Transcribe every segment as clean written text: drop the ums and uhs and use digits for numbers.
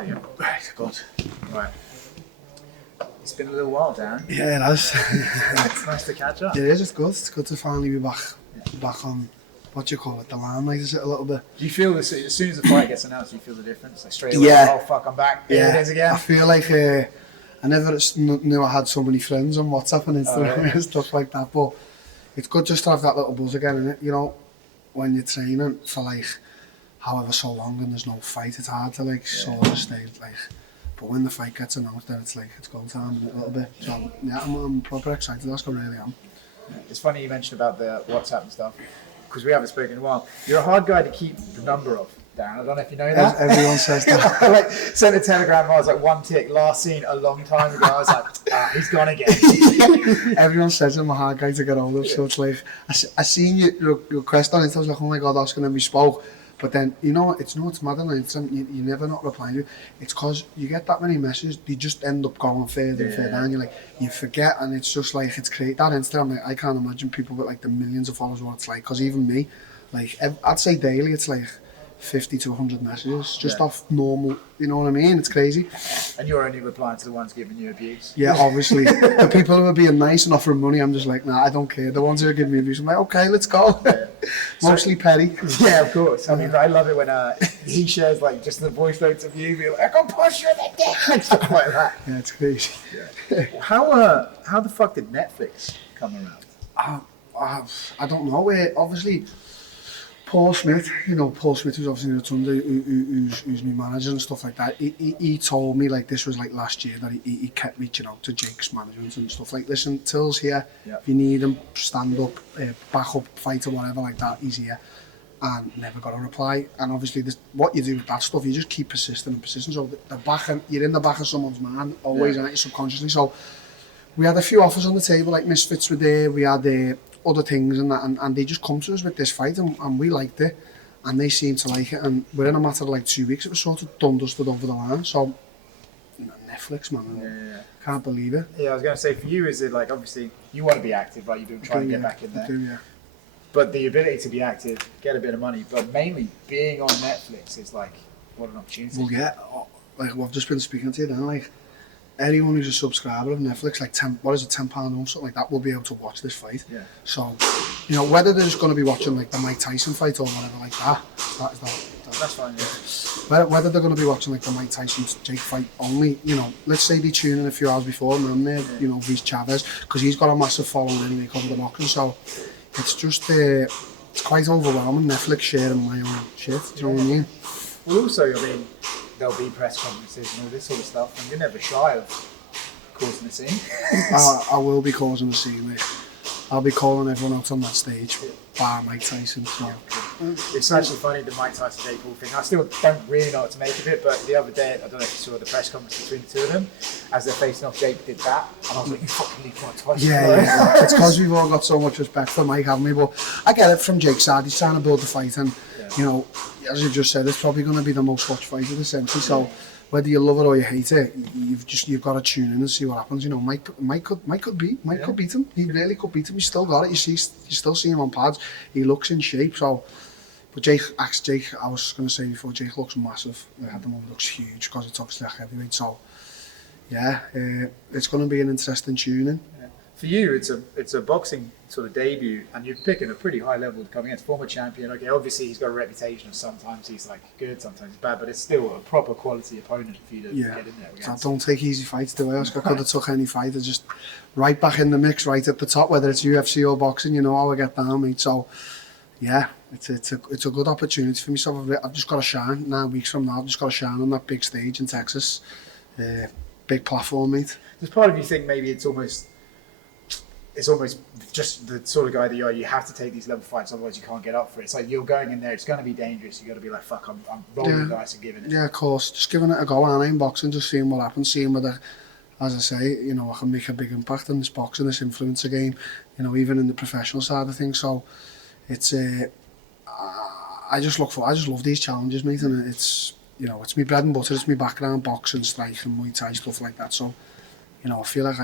There you go. Right, good. Right. It's been a little while, Darren. Yeah, it has. It's nice to catch up. It is, it's good. It's good to finally be back on, what do you call it, the limelight, is it, a little bit? Do you feel this, as soon as the fight gets announced, do you feel the difference? Like straight away, Yeah. oh fuck, I'm back. Here Yeah, it is again. I feel like I never knew I had so many friends on WhatsApp and Instagram and stuff like that, but it's good just to have that little buzz again, innit? You know, when you're training for like however so long and there's no fight, it's hard to like sort of stay like, but when the fight gets announced, then it's like it's go time a little bit. So yeah, I'm proper excited. That's what I really am. It's funny you mentioned about the WhatsApp and stuff, because we haven't spoken in a while. You're a hard guy to keep the number of, Darren. I don't know if you know that. Everyone says that. I like sent a telegram. I was like, one tick, last seen a long time ago. I was like, he's gone again. Everyone says I'm a hard guy to get hold of, so it's like I seen your request on it. I was like, oh my god, Oscar, and we spoke. But then, you know, it's mad on Instagram, you never not replying to it. It's because you get that many messages, they just end up going further and further, and you're like, you forget, and it's just like, it's great. That Instagram, like, I can't imagine people with like the millions of followers what it's like, because even me, like, I'd say daily, it's like 50 to 100 messages, just off normal, you know what I mean? It's crazy. And you're only replying to the ones giving you abuse. Yeah, obviously. The people who are being nice and offering money, I'm just like, nah, I don't care. The ones who are giving me abuse, I'm like, okay, let's go. Yeah. Mostly petty. Yeah, of course. I mean, I love it when he shares like just the voice notes of you, being like, I can push you in the dick, and stuff like that. Yeah, it's crazy. Yeah. How the fuck did Netflix come around? I don't know. Obviously, Paul Smith, who's obviously in the Thunder, who's my manager and stuff like that, he told me, like, this was like last year, that he kept reaching out to Jake's management and stuff like, listen, Till's here, if you need him, stand up, back up, fight or whatever like that, he's here. And never got a reply. And obviously, what you do with that stuff, you just keep persisting and persisting. So you're in the back of someone's mind, always, aren't you, subconsciously. So we had a few offers on the table, like Misfits were there, we had other things and that, and they just come to us with this fight, and we liked it, and they seemed to like it, and within a matter of like 2 weeks, it was sort of done, dusted over the line. So Netflix, man, can't believe it. Yeah, I was going to say, for you, is it like, obviously, you want to be active, right? You're trying to get back in there. I do, yeah. But the ability to be active, get a bit of money, but mainly being on Netflix is like, what an opportunity. Well, yeah, like I've just been speaking to you then, like, anyone who's a subscriber of Netflix, like £10 a month, something like that, will be able to watch this fight. Yeah. So, you know, whether they're just going to be watching like the Mike Tyson fight or whatever like that, that's fine. Yeah. Whether they're going to be watching like the Mike Tyson Jake fight only, you know, let's say they tune in a few hours before and I'm there, you know, Julio Chavez, because he's got a massive following anyway, cover the boxing. So it's just it's quite overwhelming. Netflix sharing my own shit. Do you know what I mean? Well, also, I mean, there'll be press conferences and all this sort of stuff, and you're never shy of causing a scene. I will be causing a scene, mate. I'll be calling everyone out on that stage, bar Mike Tyson. So. It's actually funny, the Mike Tyson Jake Paul thing. I still don't really know what to make of it, but the other day, I don't know if you saw the press conference between the two of them, as they're facing off, Jake did that, and I was like, you fucking need Mike Tyson. Yeah. It's because we've all got so much respect for Mike, haven't we? But I get it from Jake's side. He's trying to build the fight, and you know, as you just said, it's probably going to be the most watched fight of the century. So whether you love it or you hate it, you've got to tune in and see what happens. You know, Mike could beat him. He really could beat him. He's still got it. You still see him on pads. He looks in shape. So, but Jake, I was going to say before, Jake looks massive. At the moment, looks huge because it's obviously a heavyweight. So, yeah, it's going to be an interesting tuning. For you, it's a boxing sort of debut, and you're picking a pretty high level to come against. Former champion. Okay, obviously he's got a reputation of sometimes he's like good, sometimes he's bad, but it's still a proper quality opponent for you to get in there against. I don't take easy fights, do I? Oscar could have took any fight. It's just right back in the mix, right at the top, whether it's UFC or boxing. You know how I get down, mate. So yeah, it's a good opportunity for myself. I've just got to shine. 9 weeks from now, I've just got to shine on that big stage in Texas. Big platform, mate. There's part of you think maybe it's almost just the sort of guy that you are. You have to take these level fights, otherwise you can't get up for it. It's like you're going in there, it's going to be dangerous. You got to be like, fuck, I'm rolling the dice and giving it. Yeah, of course. Just giving it a go, aren't I, in boxing, just seeing what happens, seeing whether, as I say, you know, I can make a big impact in this boxing, this influencer game, you know, even in the professional side of things. So it's I just love these challenges, mate, and it's, you know, it's my bread and butter, it's my background, boxing, striking, Muay Thai, stuff like that. So, you know, I feel like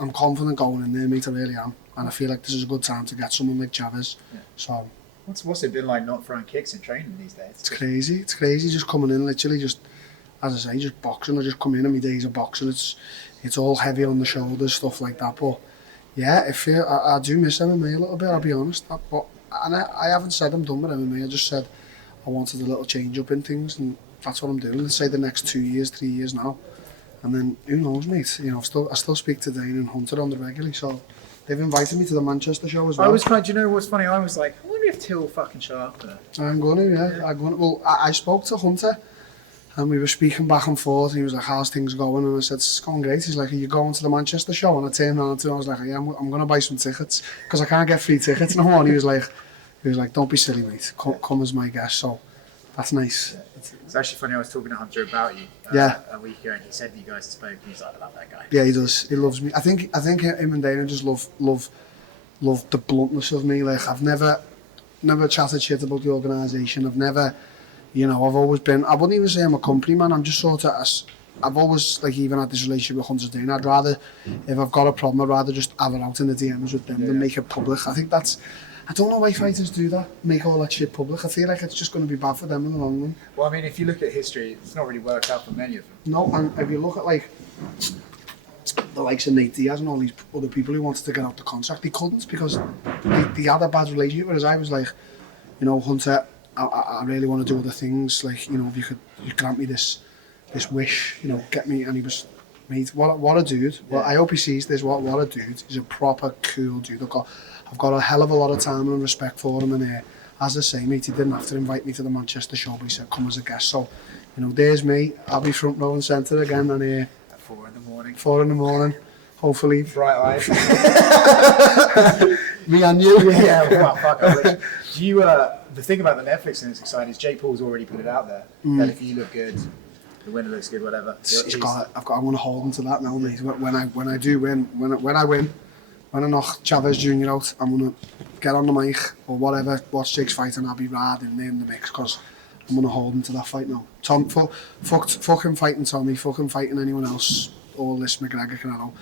I'm confident going in there, mate, I really am. And I feel like this is a good time to get someone like Chavez. Yeah. So, what's it been like not throwing kicks in training these days? It's crazy just coming in, literally just as I say, just boxing. I just come in my days of boxing. It's all heavy on the shoulders, stuff like that. But yeah, I do miss MMA a little bit. I'll be honest. I haven't said I'm done with MMA. I just said I wanted a little change up in things, and that's what I'm doing. Let's say the next 2 years, 3 years now, and then who knows, mate? You know, I still speak to Dane and Hunter on the regularly, so they've invited me to the Manchester show as well. I was kind. Do you know what's funny? I was like, I wonder if Till fucking show up there. I'm going to, yeah. I'm going to. Well, I spoke to Hunter, and we were speaking back and forth. And he was like, "How's things going?" And I said, "It's going great." He's like, "Are you going to the Manchester show?" And I turned around to him. I was like, "Yeah, I'm going to buy some tickets because I can't get free tickets no more." And he was like, "Don't be silly, mate. Come as my guest." So that's nice. It's actually funny. I was talking to Hunter about you a week ago, and he said you guys had spoken. He's like, "I love that guy." Yeah, he does. He loves me. I think him and Darren just love the bluntness of me. Like, I've never chatted shit about the organisation. I've never, you know, I've always been, I wouldn't even say I'm a company man. I'm just sort of, I've always, like, even had this relationship with Hunter Dane. I'd rather, if I've got a problem, I'd rather just have it out in the DMs with them than make it public. I think that's, I don't know why fighters do that, make all that shit public. I feel like it's just going to be bad for them in the long run. Well, I mean, if you look at history, it's not really worked out for many of them. No, and if you look at, like, the likes of Nate Diaz and all these other people who wanted to get out the contract, they couldn't because they had a bad relationship. Whereas I was like, you know, Hunter, I really want to do other things. Like, you know, if you could grant me this wish, you know, get me. And he was, mate, what a dude. Yeah. Well, I hope he sees this. What a dude. He's a proper cool dude. I've got a hell of a lot of time and respect for him. And as I say, mate, he didn't have to invite me to the Manchester show, but he said come as a guest. So, you know, there's me. I'll be front row and centre again. And at 4 in the morning, hopefully. Bright light. Me and you. Yeah, well, fuck, I wish. Do you, the thing about the Netflix thing that's exciting is Jake Paul's already put it out there that if you look good, the winner looks good, whatever. I want to hold him to that now, mate. When I do win, when I win, when I knock Chavez Jr out, I'm gonna get on the mic or whatever, watch Jake's fight, and I'll be riding in the mix because I'm gonna hold him to that fight now. Fuck him fighting Tommy, fuck him fighting anyone else, or this McGregor Canelo.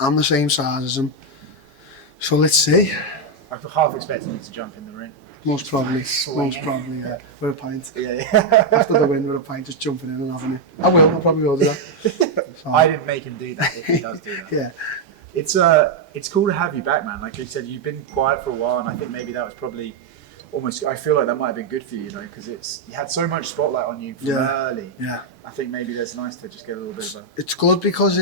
I'm the same size as him, so let's see. I'm half expecting you to jump in the ring. Most probably, yeah. With a pint. Yeah. After the win, with a pint, just jumping in and having it. I probably will do that. So, I didn't make him do that. If he does do that. Yeah. It's cool to have you back, man. Like you said, you've been quiet for a while, and I think maybe that was probably almost. I feel like that might have been good for you, you know, because you had so much spotlight on you from early. Yeah. I think maybe that's nice to just get a little bit of a. It's good because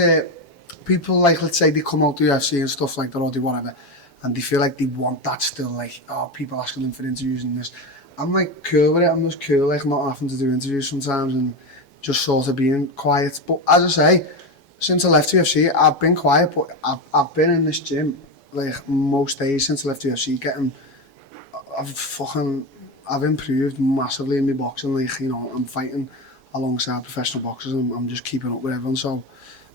people, like, let's say they come out to UFC and stuff like that, or do whatever, and they feel like they want that still, like, oh, people asking them for interviews and this. I'm like cool with it. I'm just cool, like, not having to do interviews sometimes and just sort of being quiet. But as I say, since I left UFC, I've been quiet, but I've been in this gym like most days since I left UFC. I've improved massively in my boxing. Like, you know, I'm fighting alongside professional boxers, and I'm just keeping up with everyone. So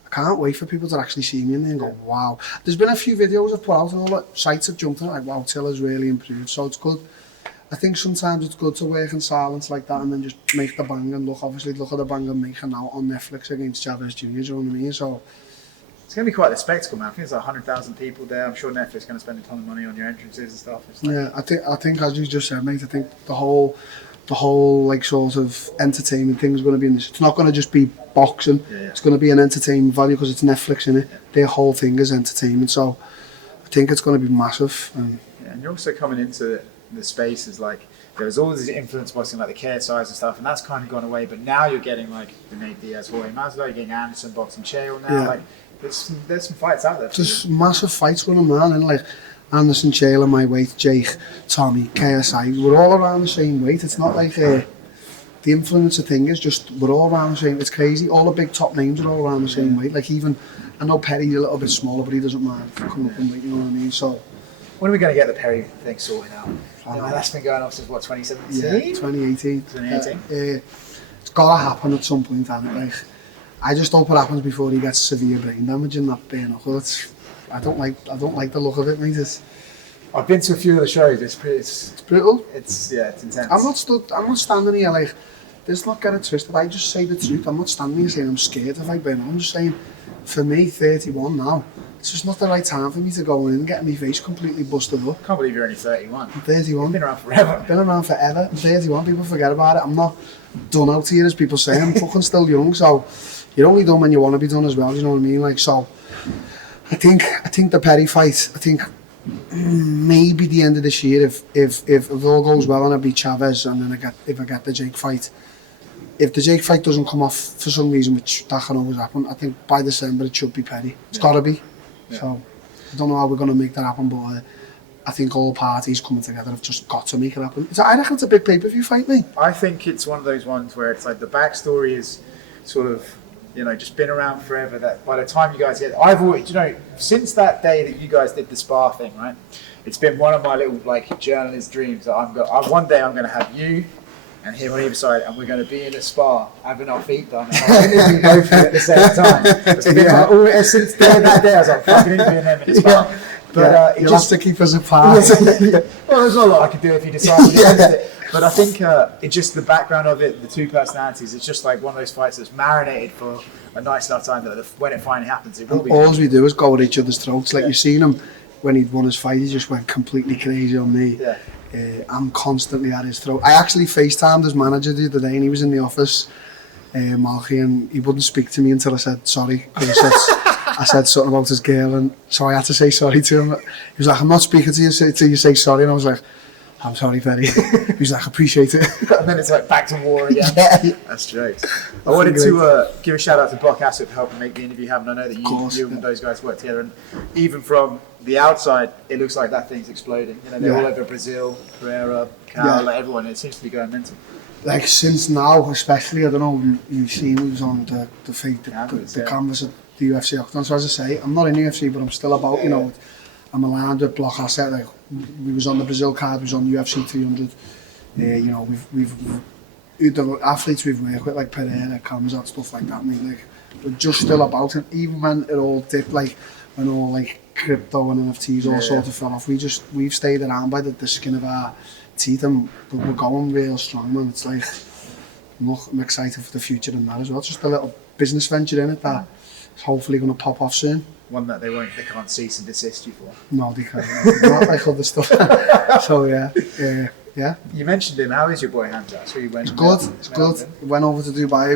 I can't wait for people to actually see me and then go, wow. There's been a few videos I've put out, and all the sites have jumped on, like, wow, Till has really improved. So it's good. I think sometimes it's good to work in silence like that and then just make the bang and look at the bang I'm making now on Netflix against Chavez Jr, do you know what I mean? So it's going to be quite the spectacle, man. I think there's 100,000 people there. I'm sure Netflix is going to spend a ton of money on your entrances and stuff. Yeah, I think as you just said, mate, I think the whole like sort of entertainment thing is going to be in this. It's not going to just be boxing. Yeah. It's going to be an entertainment value because it's Netflix, innit? Yeah. Their whole thing is entertainment. So I think it's going to be massive. And you're also coming into the space is like there was all this influence boxing like the KSIs and stuff, and that's kind of gone away. But now you're getting like the Nate Diaz, Jorge Masvidal, you're getting Anderson boxing Chael now. Yeah. Like there's some fights out there. Just massive fights with them, man, and like Anderson, Chael, my weight, Jake, Tommy, KSI, we're all around the same weight. It's not like the influencer thing is just we're all around the same. It's crazy. All the big top names are all around the same weight. Like even I know Perry's a little bit smaller, but he doesn't mind coming up in weight. You know what I mean? So. When are we going to get the Perry thing sorted out? That's been going on since what, 2017? Yeah, 2018. 2018. It's got to happen at some point, hasn't it? Like, I just hope it happens before he gets severe brain damage and that bare knuckle. I don't like the look of it, mate. I've been to a few of the shows. It's brutal. It's intense. I'm not standing here like, let's not get it twisted. I just say the truth. I'm not standing here saying I'm scared if I burn. I'm just saying, for me, 31 now, it's just not the right time for me to go in and get my face completely busted up. I can't believe you're only 31. I'm 31. You've been around forever. Been around forever. I'm 31. People forget about it. I'm not done out here, as people say. I'm fucking still young. So you're only done when you want to be done as well. Do you know what I mean? Like, so I think the Perry fight. I think maybe the end of this year, if it all goes well and I beat Chavez, and then if I get the Jake fight. If the Jake fight doesn't come off for some reason, which that can always happen, I think by December it should be Perry. It's got to be. Yeah. So I don't know how we're going to make that happen, but I think all parties coming together have just got to make it happen. I reckon it's a big pay-per-view fight, mate. I think it's one of those ones where it's like the backstory is sort of, you know, just been around forever. That by the time you guys get, I've always, you know, since that day that you guys did the spar thing, right? It's been one of my little like journalist dreams that one day I'm going to have you and him on either side, and we're going to be in a spa having our feet done, and interviewing both of you at the same time. It's been like, since that day, I was like, fucking interviewing them in a spa. But you'll have to keep us apart. Well, there's not a lot I could do if you decided against it. But I think it's just the background of it, the two personalities. It's just like one of those fights that's marinated for a nice enough time that when it finally happens, it will be. All we do is go at each other's throats. Like you've seen him when he'd won his fight, he just went completely crazy on me. Yeah. I'm constantly at his throat. I actually FaceTimed his manager the other day, and he was in the office, Malky, and he wouldn't speak to me until I said sorry, because I said something about his girl, and so I had to say sorry to him. He was like, I'm not speaking to you till you say sorry, and I was like, I'm sorry, Perry. He was like, appreciate it. And then it's like back to war again. Yeah. That's jokes. I wanted to give a shout out to Buck Hassett for helping make the interview happen. I know that you and those guys work together, and even from the outside, it looks like that thing's exploding. You know, they're all over Brazil, Pereira, Cal, like everyone. It seems to be going mental. Like since now, especially, I don't know, you've seen we was on the canvas at the UFC Octagon. So as I say, I'm not in UFC, but I'm still about, you know, I'm aligned with Block Asset. Like, we was on the Brazil card, we was on UFC 300. You know, we've the athletes we've worked with, like Pereira, Kamzat, stuff like that. I mean, like, we're just still about it. Even when it all dipped, like when all like crypto and NFTs all sort of fell off, we've stayed around by the skin of our teeth, and we're going real strong, man. It's like, look, I'm excited for the future and that as well. It's just a little business venture in it that is hopefully going to pop off soon. One that they can't cease and desist you for. No, they can't. Not like other stuff. So yeah. You mentioned him. How is your boy Hamza? So you went. It's good. It's good. He went over to Dubai.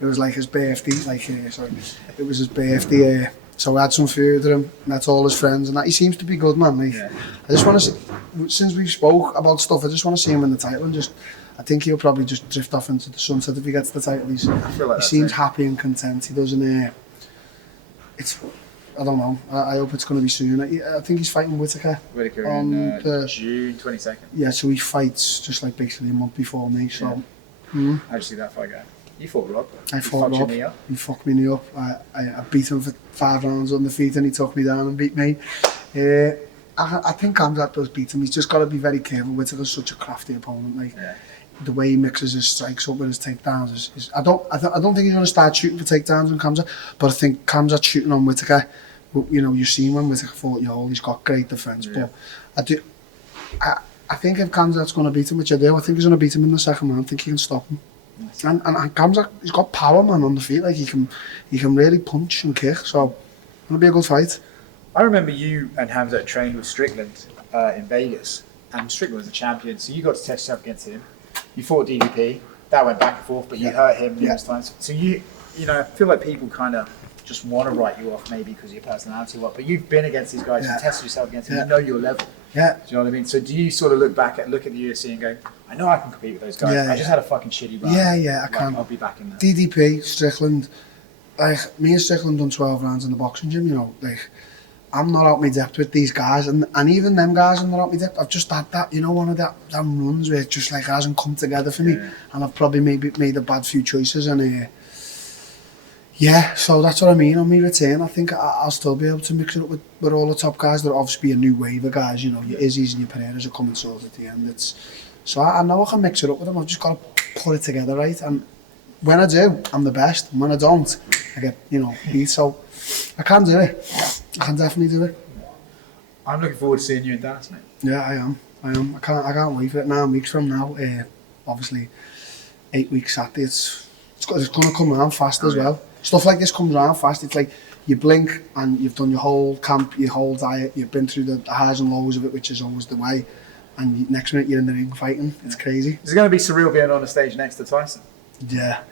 It was like his birthday. It was his birthday. So we had some food with him. Met all his friends and that. He seems to be good, man. Like, I just want to see, since we spoke about stuff, I just want to see him in the title and just. I think he'll probably just drift off into the sunset if he gets the title. He seems happy and content. He doesn't. I don't know. I hope it's going to be soon. I think he's fighting Whittaker on June 22nd. Yeah, so he fights just like basically a month before me. So, How'd you see that fight go? You fought Rob. I fought Rob. He fucked me up. I beat him for 5 rounds on the feet, and he took me down and beat me. I think Kamzat does beat him. He's just got to be very careful. Whittaker's such a crafty opponent. Like the way he mixes his strikes up with his takedowns is I don't think he's going to start shooting for takedowns on Kamzat, but I think Kamzat's shooting on Whittaker. You know, you've seen when Whittaker fought Yol, he's got great defence. But I think if Kamzat's going to beat him, which I do, I think he's going to beat him in the second round. I think he can stop him. And Kamzat, he's got power, man, on the feet. Like he can really punch and kick. So it'll be a good fight. I remember you and Hamza trained with Strickland in Vegas, and Strickland was the champion. So you got to test yourself against him. You fought DDP. That went back and forth, but you hurt him numerous times. So you know, I feel like people kind of just want to write you off maybe because of your personality or what. But you've been against these guys, you tested yourself against them, you know your level. Yeah. Do you know what I mean? So do you sort of look at the UFC and go, I know I can compete with those guys. I just had a fucking shitty run. Yeah, I can. I'll be back in there. DDP, Strickland, like me and Strickland done 12 rounds in the boxing gym, you know, like I'm not out my depth with these guys, and even them guys are not out my depth. I've just had that, you know, one of them runs where it just like hasn't come together for me, and I've probably made a bad few choices, and so that's what I mean. On my return, I think I'll still be able to mix it up with all the top guys. There'll obviously be a new wave of guys, you know, your Izzy's and your Pereiras are coming sort at the end. So I know I can mix it up with them. I've just got to put it together right, and when I do, I'm the best. And when I don't, I get, you know, beat. So I can do it. I can definitely do it. I'm looking forward to seeing you in Dallas, mate. Yeah, I am. I can't wait for it. 9 weeks from now. Obviously, 8 weeks Saturday. It's going to come around fast as well. stuff like this comes around fast. It's like you blink and you've done your whole camp, your whole diet, you've been through the highs and lows of it, which is always the way, and next minute you're in the ring fighting. It's crazy. It's going to be surreal being on the stage next to Tyson. Yeah.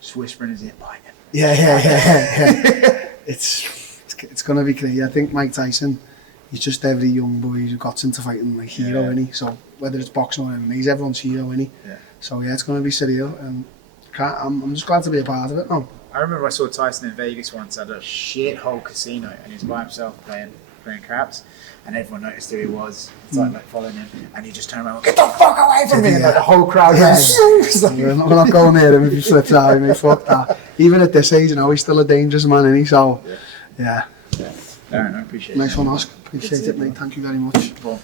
Just whispering his ear, biting. Yeah. It's going to be crazy. I think Mike Tyson, he's just every young boy who got into fighting like hero, isn't he? So whether it's boxing or MMA, he's everyone's hero, isn't he? Yeah. So yeah, it's going to be surreal, and I'm just glad to be a part of it now. I remember I saw Tyson in Vegas once at a shithole casino, and he was by himself playing craps, and everyone noticed who he was, started like following him, and he just turned around and went, "Get the fuck away from me!" And like the whole crowd went, we're not going near him if he flips out, mate. Fuck that. Even at this age, he's still a dangerous man, isn't he? So, yeah. Darren, I appreciate it. Nice one, Oscar. Appreciate it, mate. Thank you very much. Cool.